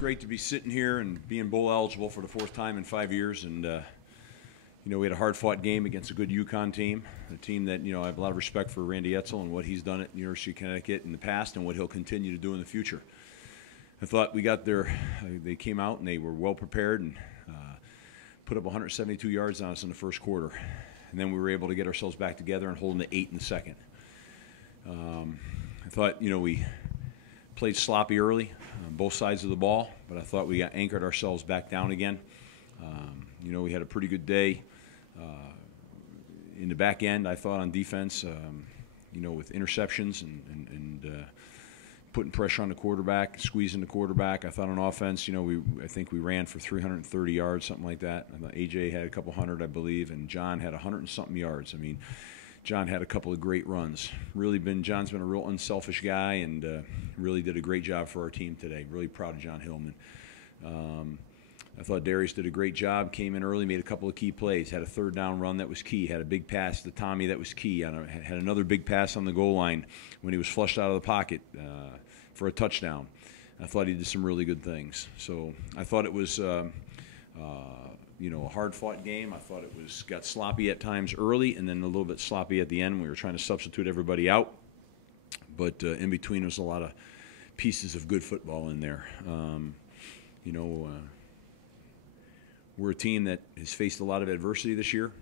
great to be sitting here and being bowl eligible for the fourth time in 5 years. And, we had a hard-fought game against a good UConn team, a team that, I have a lot of respect for Randy Edsall and what he's done at the University of Connecticut in the past and what he'll continue to do in the future. I thought we got there. They came out and they were well prepared and put up 172 yards on us in the first quarter. And then we were able to get ourselves back together and hold them to 8 in the second. I thought, we played sloppy early on both sides of the ball, but I thought we got anchored ourselves back down again. We had a pretty good day in the back end, I thought, on defense, with interceptions and putting pressure on the quarterback, squeezing the quarterback. I thought on offense, I think we ran for 330 yards, something like that. I thought AJ had a couple hundred, I believe, and John had 100-something yards. I mean, John had a couple of great runs. John's been a real unselfish guy and really did a great job for our team today. Really proud of John Hillman. I thought Darius did a great job, came in early, made a couple of key plays, had a third down run that was key, had a big pass to Tommy that was key, had another big pass on the goal line when he was flushed out of the pocket for a touchdown. I thought he did some really good things. So I thought it was a hard-fought game. I thought it got sloppy at times early and then a little bit sloppy at the end. We were trying to substitute everybody out. But in between, there's a lot of pieces of good football in there. We're a team that has faced a lot of adversity this year.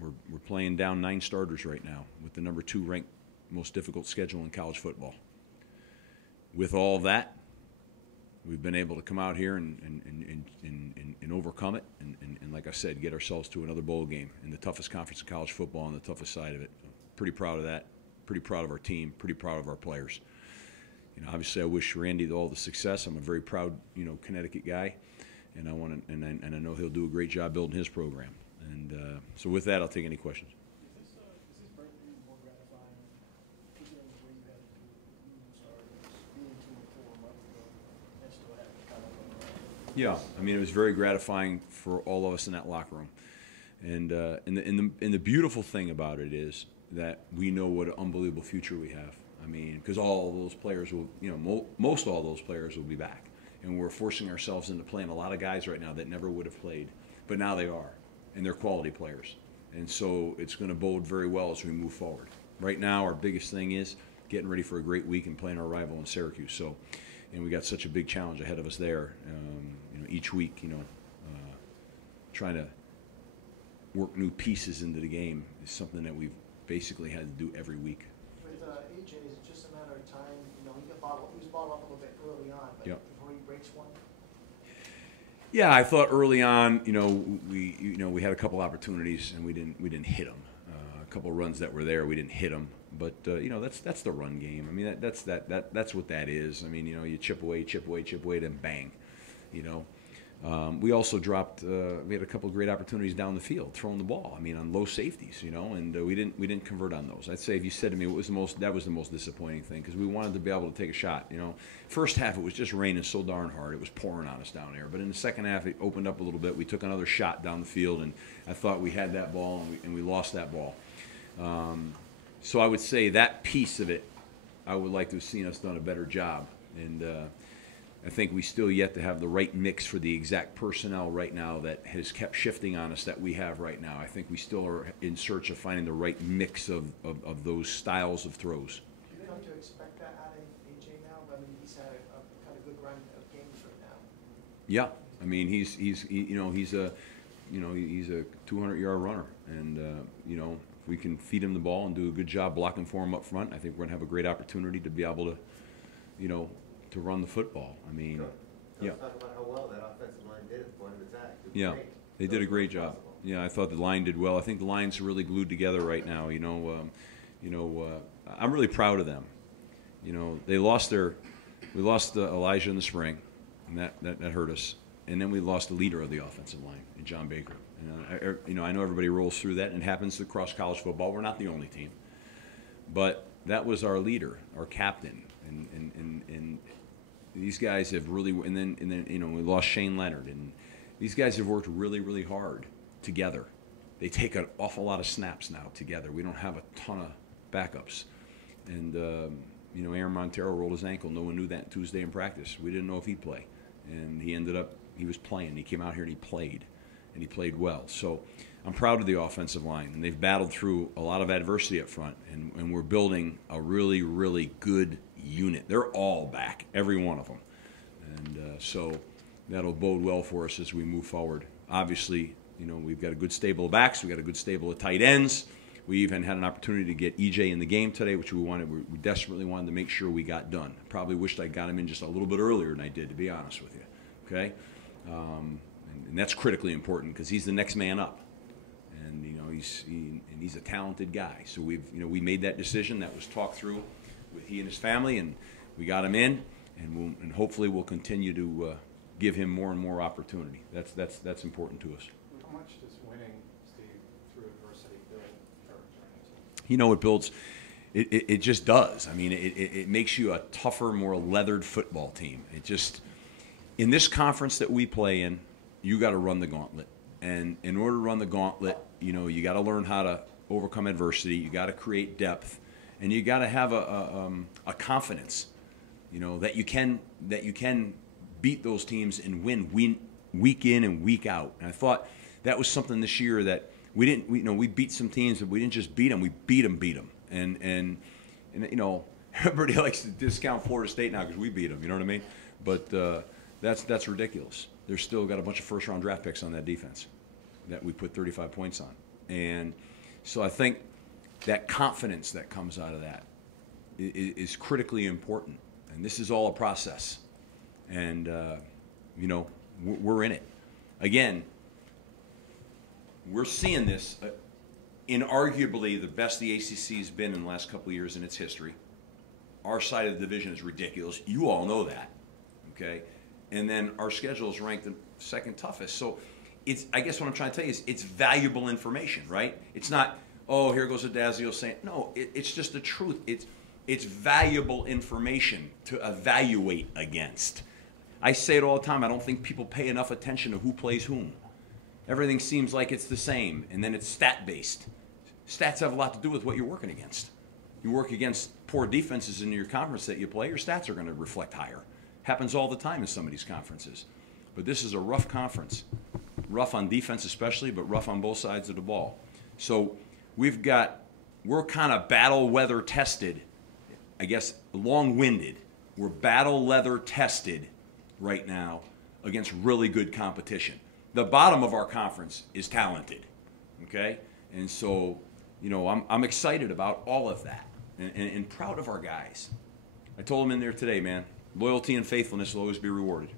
We're playing down 9 starters right now with the number 2 ranked most difficult schedule in college football. With all of that, we've been able to come out here and overcome it and, like I said, get ourselves to another bowl game in the toughest conference in college football on the toughest side of it. Pretty proud of that. Pretty proud of our team. Pretty proud of our players. Obviously, I wish Randy all the success. I'm a very proud, Connecticut guy, and I know he'll do a great job building his program. And so, with that, I'll take any questions. Is this breakthrough more gratifying, considering the way you had to start being 2 or 4 months ago, and still have to kind of? Yeah, it was very gratifying for all of us in that locker room, and the beautiful thing about it is that we know what an unbelievable future we have. Because all of those players will, most all those players will be back. And we're forcing ourselves into playing a lot of guys right now that never would have played. But now they are, and they're quality players. And so it's going to bode very well as we move forward. Right now, our biggest thing is getting ready for a great week and playing our rival in Syracuse. And we got such a big challenge ahead of us there. Each week, trying to work new pieces into the game is something that we've basically had to do every week. With AJ, is it just a matter of time? He was bottled up a little bit early on, but yep. Before he breaks one. Yeah, I thought early on, we had a couple opportunities and we didn't hit them. A couple runs that were there, we didn't hit them. But that's the run game. That's what that is. You chip away, then bang. We also dropped. We had a couple of great opportunities down the field, throwing the ball. On low safeties, and we didn't convert on those. I'd say if you said to me, that was the most disappointing thing because we wanted to be able to take a shot. First half it was just raining so darn hard, it was pouring on us down there. But in the second half it opened up a little bit. We took another shot down the field, and I thought we had that ball, and we lost that ball. So I would say that piece of it, I would like to have seen us done a better job, and. I think we still yet to have the right mix for the exact personnel right now that has kept shifting on us that we have right now. I think we still are in search of finding the right mix of those styles of throws. Do you come to expect that out of AJ now? He's had a kind of good run of games right now. Yeah, he's a 200-yard runner, and if we can feed him the ball and do a good job blocking for him up front, I think we're gonna have a great opportunity to be able to, to run the football. Talk about how well that offensive line did at the point of attack. Yeah, they did a great job. Yeah, I thought the line did well. I think the line's really glued together right now. I'm really proud of them. We lost Elijah in the spring, and that hurt us. And then we lost the leader of the offensive line, John Baker. I know everybody rolls through that, and it happens across college football. We're not the only team, but that was our leader, our captain, and these guys have really, and then we lost Shane Leonard, and these guys have worked really, really hard together. They take an awful lot of snaps now together. We don't have a ton of backups, and Aaron Montero rolled his ankle. No one knew that Tuesday in practice. We didn't know if he'd play. and he was playing. He came out here and he played well. So I'm proud of the offensive line, and they've battled through a lot of adversity up front, and we're building a really, really good unit. They're all back, every one of them, and so that'll bode well for us as we move forward. Obviously, we've got a good stable of backs. We've got a good stable of tight ends. We even had an opportunity to get EJ in the game today, which we desperately wanted to make sure we got done. Probably wished I got him in just a little bit earlier than I did, to be honest with you. Okay, and that's critically important because he's the next man up, and he's a talented guy. So we made that decision. That was talked through with he and his family, and we got him in, and hopefully we'll continue to give him more and more opportunity. That's important to us. How much does winning, Steve, through adversity build character? It builds. It just does. I mean, it makes you a tougher, more leathered football team. It just, in this conference that we play in, you got to run the gauntlet. And in order to run the gauntlet, you got to learn how to overcome adversity. You got to create depth, and you got to have a confidence, that you can beat those teams and win week in and week out. And I thought that was something this year that we beat some teams, but we didn't just beat them. We beat them. And everybody likes to discount Florida State now because we beat them. You know what I mean? But that's ridiculous. They've still got a bunch of first-round draft picks on that defense that we put 35 points on. And so I think that confidence that comes out of that is critically important. And this is all a process. And, we're in it. Again, we're seeing this in arguably the best the ACC has been in the last couple of years in its history. Our side of the division is ridiculous. You all know that, okay? And then our schedule is ranked the second toughest. So I guess what I'm trying to tell you is it's valuable information, right? It's not, oh, here goes Addazio saying, no, it's just the truth. It's valuable information to evaluate against. I say it all the time. I don't think people pay enough attention to who plays whom. Everything seems like it's the same, and then it's stat-based. Stats have a lot to do with what you're working against. You work against poor defenses in your conference that you play, your stats are going to reflect higher. Happens all the time in some of these conferences. But this is a rough conference. Rough on defense especially, but rough on both sides of the ball. So we're kind of battle weather tested, I guess long-winded. We're battle leather tested right now against really good competition. The bottom of our conference is talented, okay? And so, I'm excited about all of that and proud of our guys. I told them in there today, man, loyalty and faithfulness will always be rewarded.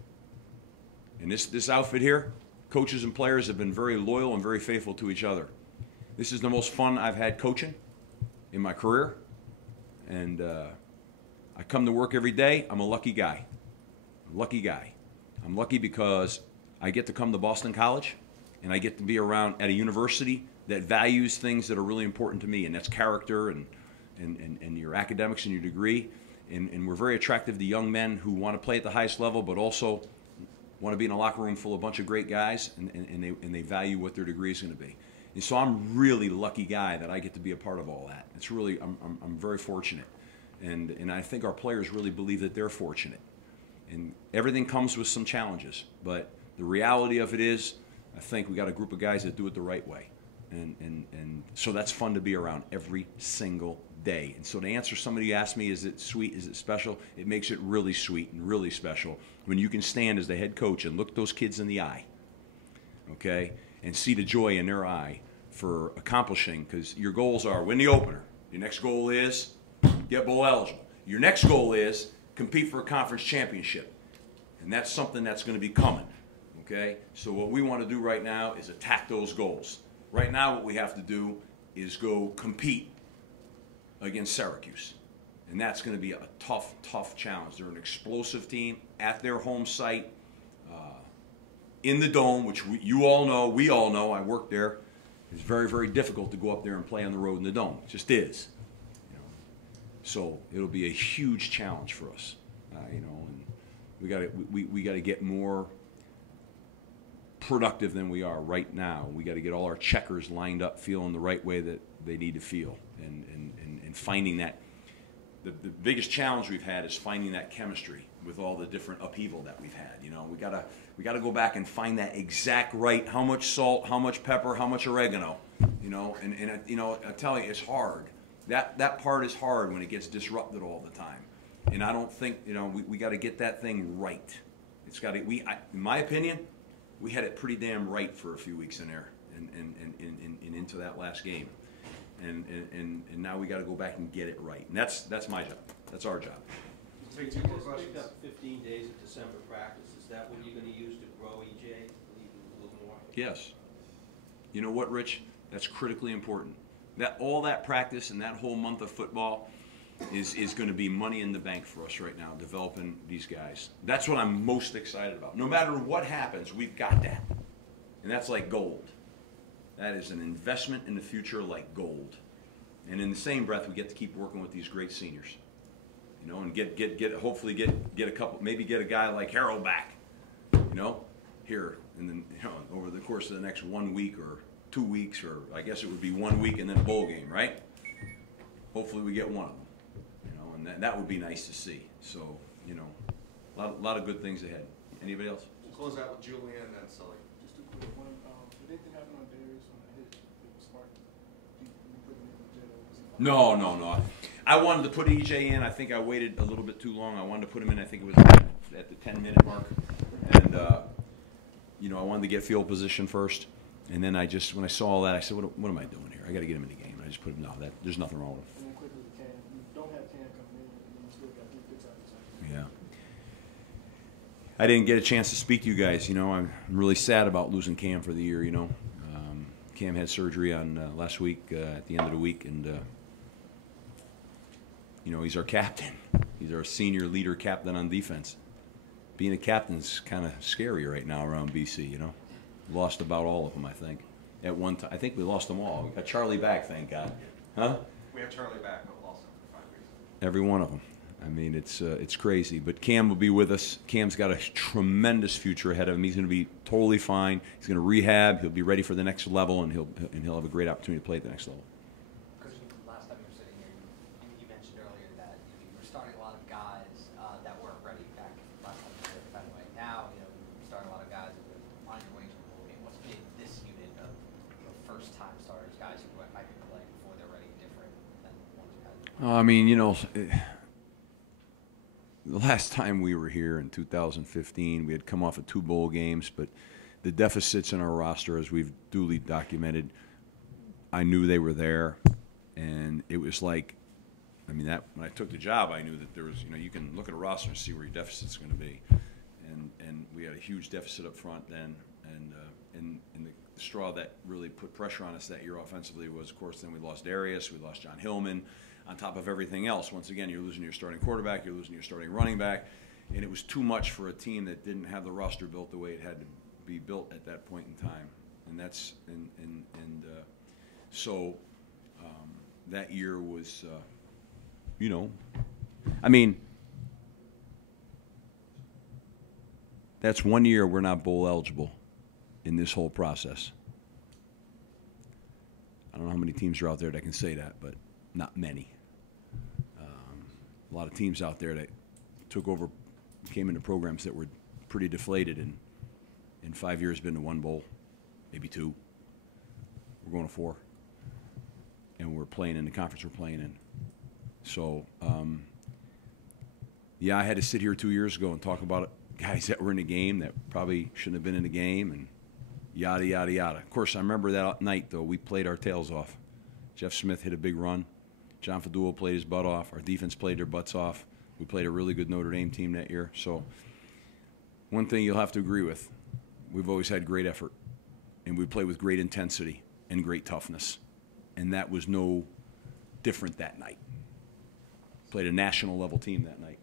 And this outfit here, coaches and players have been very loyal and very faithful to each other. This is the most fun I've had coaching in my career. And I come to work every day. I'm a lucky guy. Lucky guy. I'm lucky because I get to come to Boston College, and I get to be around at a university that values things that are really important to me, and that's character and your academics and your degree. And we're very attractive to young men who want to play at the highest level, but also want to be in a locker room full of a bunch of great guys, and they value what their degree is going to be. And so I'm really lucky guy that I get to be a part of all that. It's really I'm very fortunate, and I think our players really believe that they're fortunate. And everything comes with some challenges, but the reality of it is, I think we got a group of guys that do it the right way, and so that's fun to be around every single day. And so to answer somebody who asked me, is it sweet, is it special? It makes it really sweet and really special when you can stand as the head coach and look those kids in the eye, okay, and see the joy in their eye for accomplishing, because your goals are win the opener. Your next goal is get bowl eligible. Your next goal is compete for a conference championship. And that's something that's going to be coming, okay? So what we want to do right now is attack those goals. Right now what we have to do is go compete against Syracuse. And that's going to be a tough, tough challenge. They're an explosive team at their home site in the Dome, which you all know, we all know, I worked there. It's very, very difficult to go up there and play on the road in the Dome. It just is. So it'll be a huge challenge for us, and we got to get more productive than we are right now. We got to get all our checkers lined up, feeling the right way that they need to feel, and finding that. The biggest challenge we've had is finding that chemistry with all the different upheaval that we've had. You know, we gotta go back and find that exact right. How much salt? How much pepper? How much oregano? You know, and you know, I tell you, it's hard. That part is hard when it gets disrupted all the time. And I don't think, you know, we got to get that thing right. It's got to. In my opinion, we had it pretty damn right for a few weeks in there, and into that last game, and now we got to go back and get it right. And that's my job. That's our job. So you just picked up 15 days of December practice. Is that what you're going to use to grow EJ a little more? Yes. You know what, Rich? That's critically important. All that practice and that whole month of football is going to be money in the bank for us right now, developing these guys. That's what I'm most excited about. No matter what happens, we've got that. And that's like gold. That is an investment in the future like gold. And in the same breath, we get to keep working with these great seniors. You know, and hopefully get a couple, maybe get a guy like Harold back, you know, here, and then, you know, over the course of the next 1 week or 2 weeks, or I guess it would be 1 week and then a bowl game, right? Hopefully we get one of them, you know, and that would be nice to see. So, you know, a lot of good things ahead. Anybody else? We'll close out with Julian and then Sully. Just a quick one. Did anything happen on Darius when I hit it was smart? You put him in the jail? Was he fine? No. I wanted to put EJ in. I think I waited a little bit too long. I wanted to put him in. I think it was at the 10-minute mark. And, you know, I wanted to get field position first. And then when I saw all that, I said, what am I doing here? I got to get him in the game. I just put him, there's nothing wrong with him. And then quickly with Cam, you don't have Cam coming in, and you still got 3 picks out of the second. Yeah. I didn't get a chance to speak to you guys. You know, I'm really sad about losing Cam for the year, you know. Cam had surgery on last week, at the end of the week, and, you know, he's our captain. He's our senior leader captain on defense. Being a captain's kind of scary right now around BC, you know. Lost about all of them, I think. At one time, I think we lost them all. We got Charlie back, thank God. Huh? We have Charlie back, but lost him for 5 weeks. Every one of them. I mean, it's crazy. But Cam will be with us. Cam's got a tremendous future ahead of him. He's going to be totally fine. He's going to rehab. He'll be ready for the next level, and he'll have a great opportunity to play at the next level. Because last time you were sitting here, you mentioned earlier that you were starting a lot of guys that weren't ready back last time you were at Fenway. Now, you know, you're starting a lot of guys that are on your way to the bowl game. What's made this unit of first-time starters, guys who might be playing before they're ready, different than ones who had? I mean, you know, the last time we were here in 2015, we had come off of 2 bowl games, but the deficits in our roster, as we've duly documented, I knew they were there, and it was like, I mean, that when I took the job, I knew that there was, you know, you can look at a roster and see where your deficit's going to be, and we had a huge deficit up front then, and the straw that really put pressure on us that year offensively was, of course, then we lost Darius, we lost John Hillman. On top of everything else, once again, you're losing your starting quarterback, you're losing your starting running back, and it was too much for a team that didn't have the roster built the way it had to be built at that point in time. And that's so that year was, you know, I mean, that's 1 year we're not bowl eligible in this whole process. I don't know how many teams are out there that can say that, but not many. A lot of teams out there that took over, came into programs that were pretty deflated, and in 5 years been to 1 bowl, maybe 2. We're going to 4, and we're playing in the conference we're playing in. So, yeah, I had to sit here 2 years ago and talk about guys that were in the game that probably shouldn't have been in the game, and yada, yada, yada. Of course, I remember that night, though, we played our tails off. Jeff Smith hit a big run. John Fadulo played his butt off. Our defense played their butts off. We played a really good Notre Dame team that year. So one thing you'll have to agree with, we've always had great effort, and we play with great intensity and great toughness. And that was no different that night. Played a national level team that night.